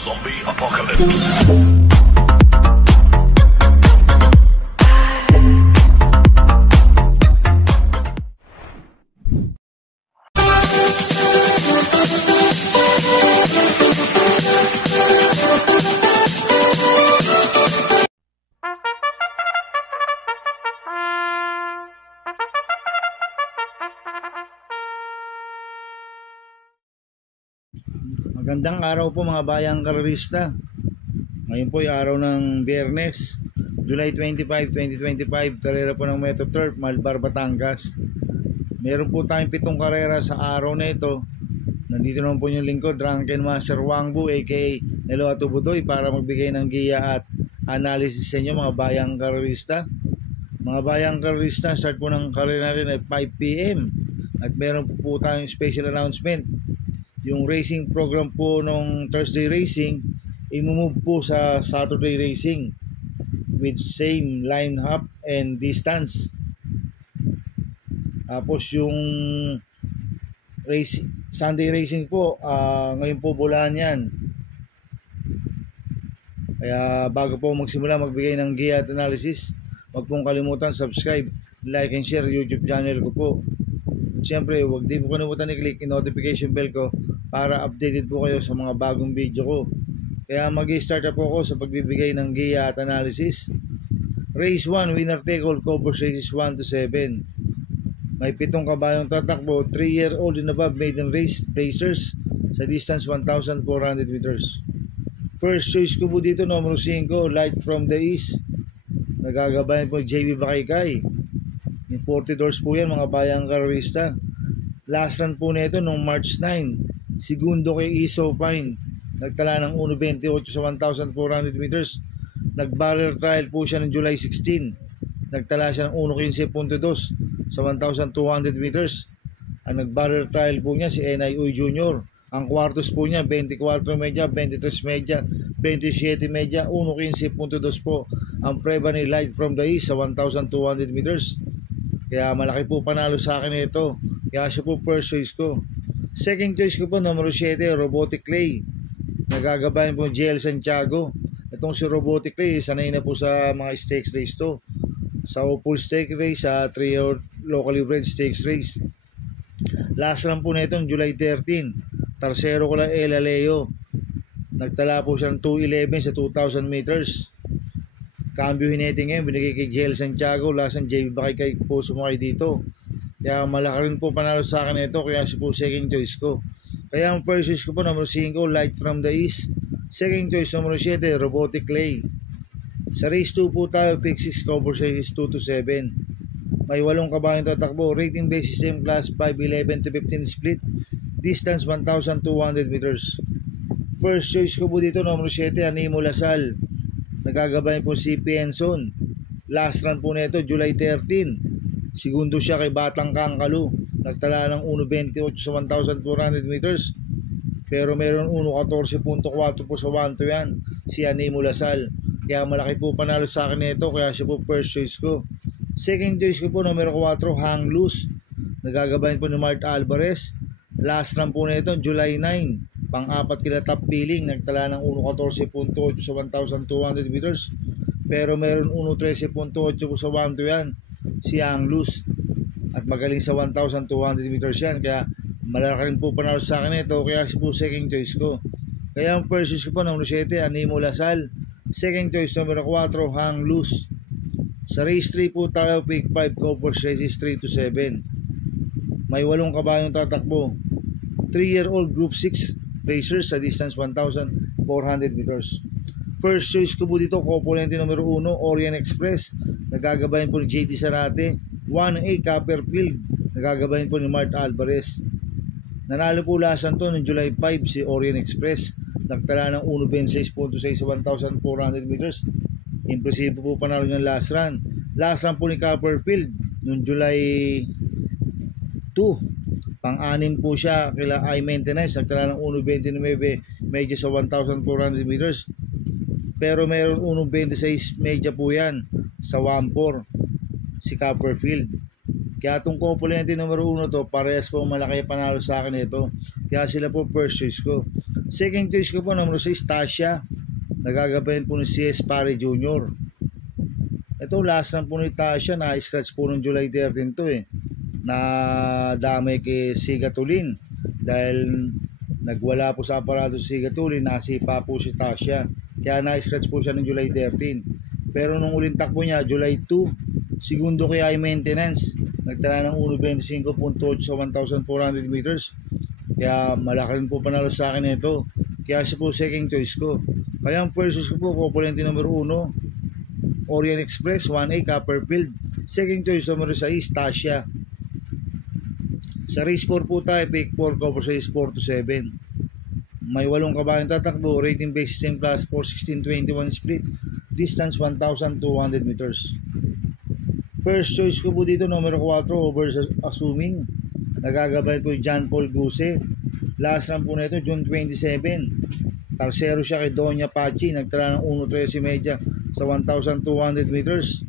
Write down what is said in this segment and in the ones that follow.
Zombie Apocalypse. Magandang araw po mga bayang karerista. Ngayon po ay araw ng Biyernes, July 25, 2025, karera po ng Metro Turf, Malbar, Batangas. Meron po tayong 7 karera sa araw na ito. Nandito naman po yung lingkod, Drunken Master Wangbu aka Nelo Atubudoy, para magbigay ng giya at analysis sa inyo mga bayang karerista. Mga bayang karerista, start po ng karera natin at 5 PM at meron po tayong special announcement. Yung racing program po nung Thursday racing, i-move po sa Saturday racing with same line-up and distance. Tapos yung Sunday racing po, ngayon po bulan yan. Kaya bago po magsimula magbigay ng giya at analysis, huwag pong kalimutan subscribe, like and share YouTube channel ko po. Siyempre, huwag din po kalimutan i-click yung notification bell ko para updated po kayo sa mga bagong video ko. Kaya mag-start na po ako sa pagbibigay ng giya at analysis. Race 1, winner take all, covers races 1 to 7. May 7 kabayong tatakbo, 3-year-old and above maiden race, racers sa distance 1,400 meters. First choice ko po dito, numero 5, Light from the East. Nagagabayan po JB Bakaykay. Yung 40 doors po yan mga bayang karerista. Last run po nito nung March 9, segundo kay Iso Pine. Nagtala ng 1.28 sa 1,400 meters. Nag-barrel trial po siya ng July 16. Nagtala siya ng 1.15.2 sa 1,200 meters. Ang nag-barrel trial po niya si N.I. Uy Jr. Ang kwartos po niya 24 media, 23 media, 27 media, 1.15.2 po. Ang preba ni Light from the East sa 1,200 meters. Kaya malaki po panalo sa akin ito. Kaya siya po first choice ko. Second choice ko po, numero 7, Robotic Clay. Nagagabayan po JL Santiago. Itong si Robotic Clay, sanay na po sa mga stakes race to. Sa full stake race, sa 3 locally bred stakes race. Last run po na itong July 13. Tarsero ko lang El Aleo. Nagtala po siya ng 2.11 sa 2,000 meters. Cambio Hinete ngayon, binigay kay JL Santiago. Last ng JB Bakaykay po sumakay dito. Kaya malaki rin po panalo sa akin ito, kaya siya po second choice ko. Kaya ang first choice ko po, number 5, Light from the East. Second choice, number 7, Robotic Clay. Sa race 2 po tayo, fix 6 covers races 2 to 7. May 8 kabayong tatakbo, rating based system class 5, 11 to 15 split, distance 1,200 meters. First choice ko po dito, number 7, Animo Lasal. Nagagabayan po si Pienson. Last run po nito, July 13. Segundo siya kay Batang Kangkalu. Nagtala ng 1.28 sa 1,400 meters. Pero meron 1.14.4 po sa 1 to yan. Si Animo Lasal. Kaya malaki po panalo sa akin nito. Kaya siya po first choice ko. Second choice ko po, numero 4, Hang Loose. Nagagabayan po ni Mart Alvarez. Last run po nito, July 9. Pang-apat kila top billing. Nagtala ng 1.14.8 sa 1,200 meters. Pero meron 1.13.8 po sa 1 to yan. Si Anglus. At magaling sa 1,200 meters yan. Kaya malaki rin po panalo sa akin ito. Kaya si po second choice ko. Kaya ang first choice ko po, numero 7, Animo Lasal. Second choice, numero 4, Hang Loose. Sa race 3 po tayo, pick 5 covers races 3 to 7. May 8 kabayong tatakbo. 3-year-old group 6 racers sa distance 1,400 meters. First choice ko po dito, Copolente numero 1, Orient Express. Nagagabayan po ni JT Sarate. 1A Copperfield. Nagagabayan po ni Mart Alvarez. Nanalo po lasan to noong July 5 si Orient Express. Nagtala ng 1.26.6 sa 1,400 meters. Impresibo po panalo niyang last run. Last run po ni Copperfield noong July 2. Pang-anim po siya kila I-Maintenance. Nagtala ng 1.29 medyo sa 1,400 meters. Pero meron 1.26 medya po yan sa 1.4 si Copperfield. Kaya itong Copolente numero 1 to, parehas po malaki panalo sa akin ito. Kaya sila po first choice ko. Second choice ko po, number 6, Tasha. Nagagabayan po ni CS Pare Jr. Ito, last run po ni Tasha, na-scratch po noong July 13 to eh. Na damay kay Sigatulin. Dahil nagwala po sa aparado si Sigatulin, nasipa po si Tasha. Kaya na-scratch po siya noong July 13. Pero nung uling takbo niya, July 2, segundo kaya ay maintenance. Nagtala ng 1.25.8 sa 1,400 meters. Kaya malaki rin po panalo sa akin ito. Kaya siya po second choice ko. Kaya ang first choice ko po, Copulente number 1, Orient Express 1A Copperfield. Second choice number 6, Tasha. Sa race 4 po tayo, pick 4, cover sa race 4 to 7. May 8 kabayan tatakbo, rating base system class 4, 16, 21 split, distance 1,200 meters. First choice ko po dito, number 4, over assuming. Nagagabay po yung John Paul Guse. Last run po na ito, June 27. Tarsero siya kay Doña Pachi. Nagtala ng 1.13 media sa 1,200 meters.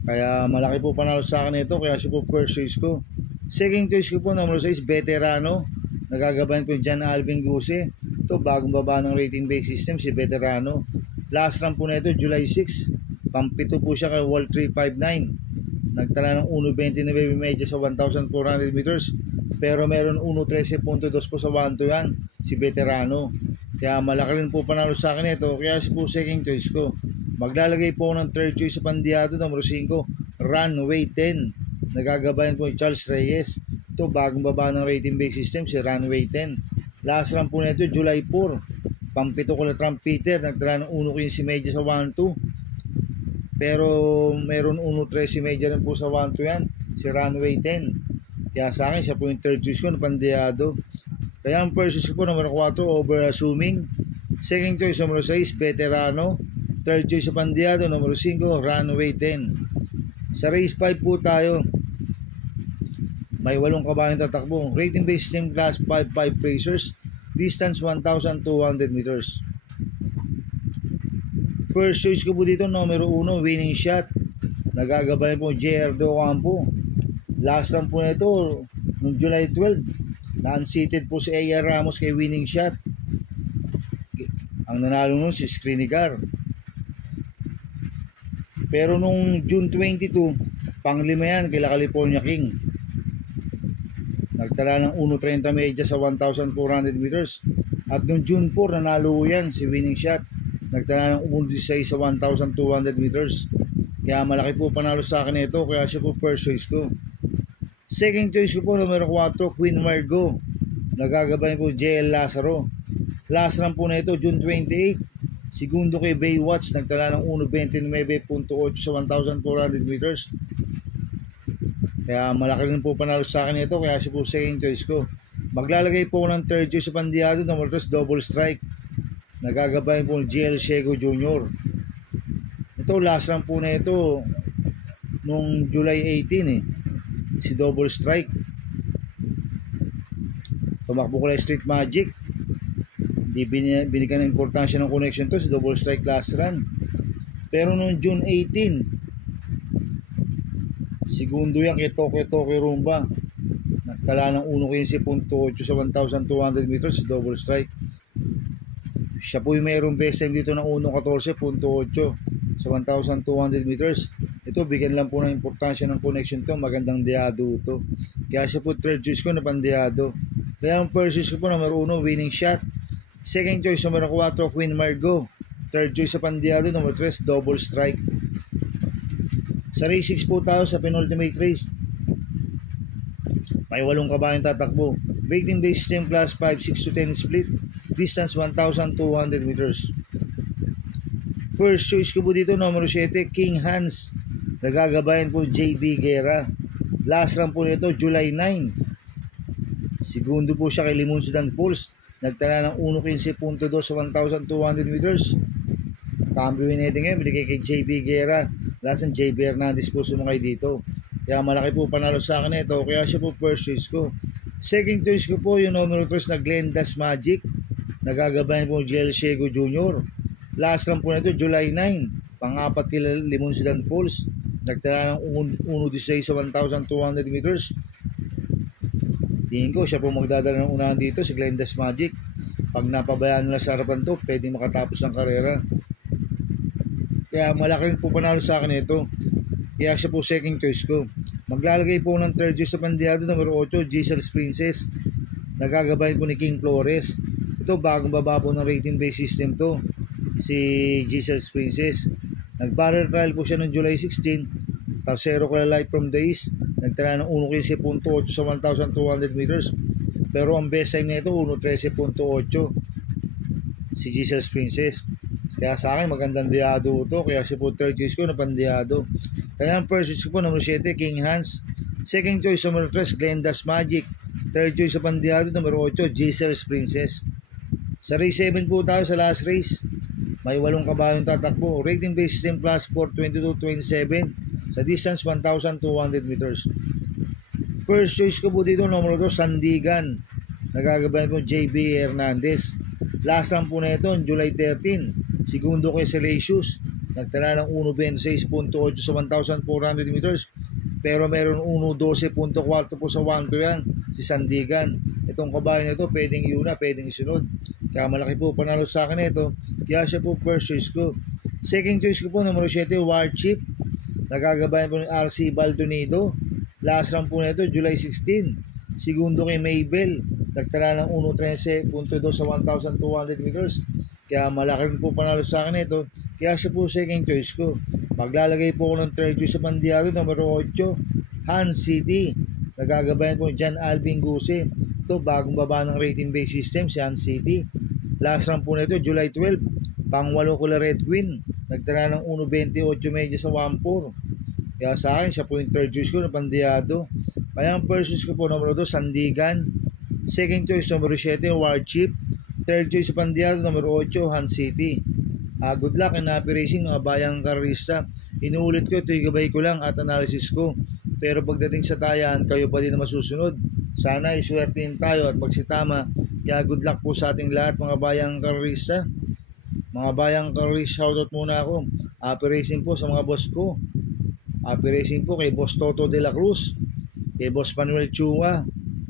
Kaya malaki po panalo sa akin ito. Kaya siya po first choice ko. Second choice ko po, number 6, Veterano. Nagagabayan po yung John Alvin Guse. Ito, bagong baba ng rating base system, si Veterano. Last run po na ito, July 6. Pampito po siya kay Wall 359. Nagtala ng 1.29 media sa 1,400 meters. Pero meron 1.13.2 po sa 1 yan, si Veterano. Kaya malaki rin po panalo sa akin ito. Kaya si po second choice ko. Maglalagay po ng third choice sa Pandiado, number 5, Runway 10. Nagagabayan po yung Charles Reyes. Ito, bagong baba ng rating base system, si Runway 10. Last run po na ito, July 4. Pampito ko na Trump Peter. Nagtala ng 1.15 media sa 1-2. Pero meron 1.13 media rin po sa 1-2 yan, si Runway 10. Kaya sa akin, siya po yung third choice ko na Pandiado. Kaya ang first choice ko, number 4, over assuming. Second choice, number 6, Veterano. Third choice sa Pandiado, number 5, Runway 10. Sa race 5 po tayo. May 8 kabayan tatakbo. Rating base system class 5 racers. Distance 1,200 meters. First choice ko po dito, numero 1, Winning Shot. Nagagabayan po JR Do Campo. Last run po na ito, noong July 12, na-unseated po si A.R. Ramos kay Winning Shot. Ang nanalo nun si Skrinigar. Pero nung June 22, panglima yan kay California King. Nagtala ng 1.30 media sa 1,400 meters. At nung June 4, nanalo yan si Winning Shot. Nagtala ng 1.16 sa 1,200 meters. Kaya malaki po panalo sa akin ito. Kaya siya po first choice ko. Second choice ko po, numero 4, Queen Margot. Nagagabayan po JL Lazaro. Last run po na ito, June 28. Segundo kay Baywatch. Nagtala ng 1.29.8 sa 1,400 meters. Kaya malaki rin po panalo sa akin ito. Kaya siya po second choice ko. Maglalagay po ng third choice sa Pandiado, numero 3, Double Strike. Nagagabayan po ni JL Shego Jr. Ito, last run po na ito nung July 18 eh. Si Double Strike. Tumakbo ko lang Street Magic. Hindi binigyan ng importansya ng connection to si Double Strike last run. Pero nung June 18, segundo yan kay Tokyo Rumba. Nagtala ng 1.15.8 sa 1,200 meters si Double Strike. Siya po yung mayroong best time dito ng 1.14.8 sa 1,200 meters. Ito, bigyan lang po ng importansya ng connection to. Magandang diado ito. Kaya siya po third choice ko na Pandiado. Kaya ang first choice ko po, number 1, Winning Shot. Second choice, number 4, Queen Margot. Third choice sa Pandiado, number 3, Double Strike. Sa race 6 po tayo sa penultimate race. May 8 kabayan tatakbo. Rating base system class 5, 6 to 10 split. Distance 1,200 meters. First choice ko po dito, number 7, King Hans. Nagagabayan po JB Guerra. Last run po nito, July 9. Segundo po siya kay Limon Sudan Falls. Nagtala ng 1.15.2 sa 1,200 meters. Cambio natin ngayon, binigay kay JB Guerra. Last run, JB Hernandez po sumakay dito. Kaya malaki po panalo sa akin ito. Kaya siya po first choice ko. Second choice ko po yung numero 3 na Glendas Magic. Nagagabayan po JL Shego Jr. Last run po nito, July 9. Pang-apat kay Limon Sudan Falls. Nagtala ng 1.16 sa 1,200 meters. Tingin ko siya po magdadala ng unahan dito, si Glenda's Magic. Pag napabayaan nila sa harapan to, pwedeng makatapos ng karera. Kaya malaki rin po panalo sa akin ito. Kaya siya po second choice ko. Maglalagay po ng third choice sa pandiado numero 8, Giselle's Princess. Nagagabayan po ni King Flores. Ito bagong baba po ng rating base system to, si Giselle's Princess. Nag-barrel trial po siya noong July 16. Tarsero ko light from the east. Nagtala ng 1.15.8 sa 1,200 meters. Pero ang best time na ito 1.13.8 si Giselle's Princess. Kaya sa akin magandang diado ito. Kaya siya po third choice ko na pandiado. Kaya ang first choice ko number 7, King Hans. Second choice number 3, Glenda's Magic. Third choice sa pandiado number 8, Giselle's Princess. Sa race 7 po tayo sa last race. May 8 kabayong tatakbo. Rating base system plus 422.27 sa distance 1,200 meters. First choice ko po dito number 2, Sandigan. Nagagabayan po JB Hernandez. Last run po na ito July 13. Segundo kay Salacious. Nagtala ng 1.26.8 sa 1,400 meters. Pero meron 1.12.4 po sa 1-2 yan, si Sandigan. Itong kabayan nito, pwedeng iuna, pwedeng isunod. Kaya malaki po panalo sa akin ito. Kaya siya po first choice ko. Second choice ko po, numero 7, Warchip. Nagagabayan po ng RC Baldonido. Last run po na ito, July 16. Segundo kay Maybell. Nagtala ng 1.13.2 sa 1,200 meters. Kaya malaki rin po panalo sa akin ito. Kaya siya po second choice ko. Maglalagay po ako ng third choice sa pandiado numero 8, Hans City. Nagagabayan po John Alvin Guse. Ito bagong baba ng rating base system si Hans City. Last run po na ito July 12. Pang-8 ko Red Queen. Nagtala ng 1.28 medya sa 1.4. Kaya sa akin siya po yung third choice ko na pandiado. Kaya ang first choice ko po numero 2, Sandigan. Second choice numero 7, Warchip. Third choice sa pandiado numero 8, Hans City. Good luck and happy racing mga bayang karista. Inuulit ko, ito gabay ko lang at analysis ko. Pero pagdating sa tayan, kayo pa din na masusunod. Sana iswertein tayo at magsitama. Kaya good luck po sa ating lahat mga bayang karista. Mga bayang karista, shoutout muna ako. Happy racing po sa mga boss ko. Happy racing po kay Boss Toto de la Cruz, kay Boss Manuel Chua,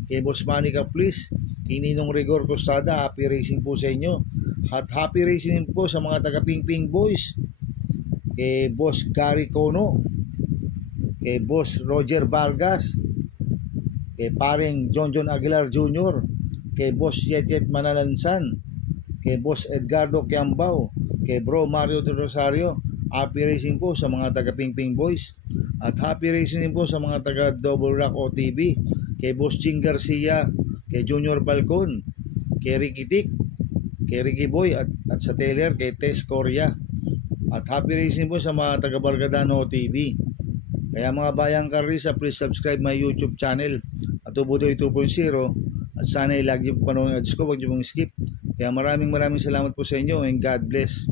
kay Boss Manny Caplis, kay Ninong Rigor Costada. Happy racing po sa inyo. At happy racing po sa mga taga Ping Boys, kay Boss Gary Cono, kay Boss Roger Vargas, kay paring John Aguilar Jr., kay Boss Yet Manalansan, kay Boss Edgardo Quiambao, kay Bro Mario de Rosario. Happy racing po sa mga taga Ping Boys. At happy racing din po sa mga taga Double Rock OTV, kay Boss Ching Garcia, kay Junior Balcon, kay Ricky Tick, kay Ricky Boy at sa Taylor, kay Tess Coria. At happy racing po sa mga taga Bargadano TV. Kaya mga bayang karisa, please subscribe my YouTube channel at Tubudoy 2.0 at sana lagi po panonood ads ko, huwag niyo pong skip. Kaya maraming salamat po sa inyo and God bless.